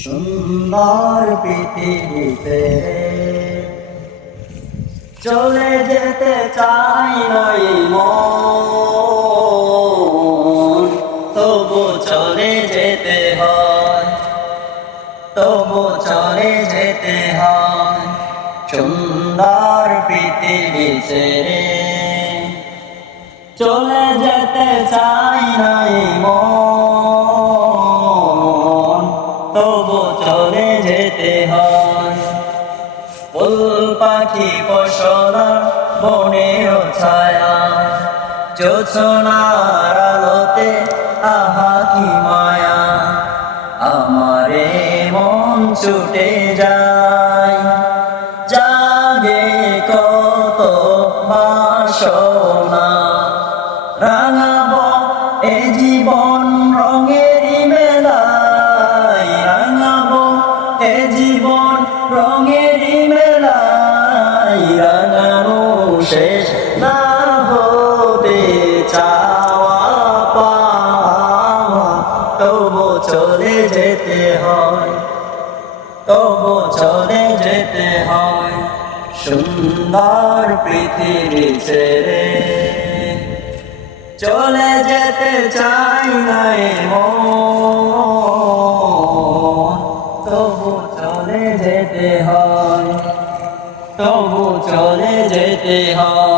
সুন্দর পৃথিবীতে চলে যেতে চাই নই মন, তবু চলে যেতে হয়, তবু চলে যেতে হয়। সুন্দর পৃথিবীতে চলে যেতে চাই নাই মন, তবু চলে যেতে হয়। ফুল পাখি পশরা বনের ছায়া, জোছনার আলোতে আহা কি মায়া, আমারে মন ছুটে যায়, জাগে কত বাসনা, রাঙাবো এ জীবন রঙেরই মেলায়, রাঙাবো এ জীবন রঙেরই মেলায়, রাঙানো শেষ না হতে চাওয়া পাওয়া, তবু চলে যেতে হয়, তবু চলে যেতে হয়। সুন্দর পৃথিবী ছেড়ে চলে যেতে চাই নাই মন, তবু চলে যেতে হয়, তবু চলে যেতে হয়।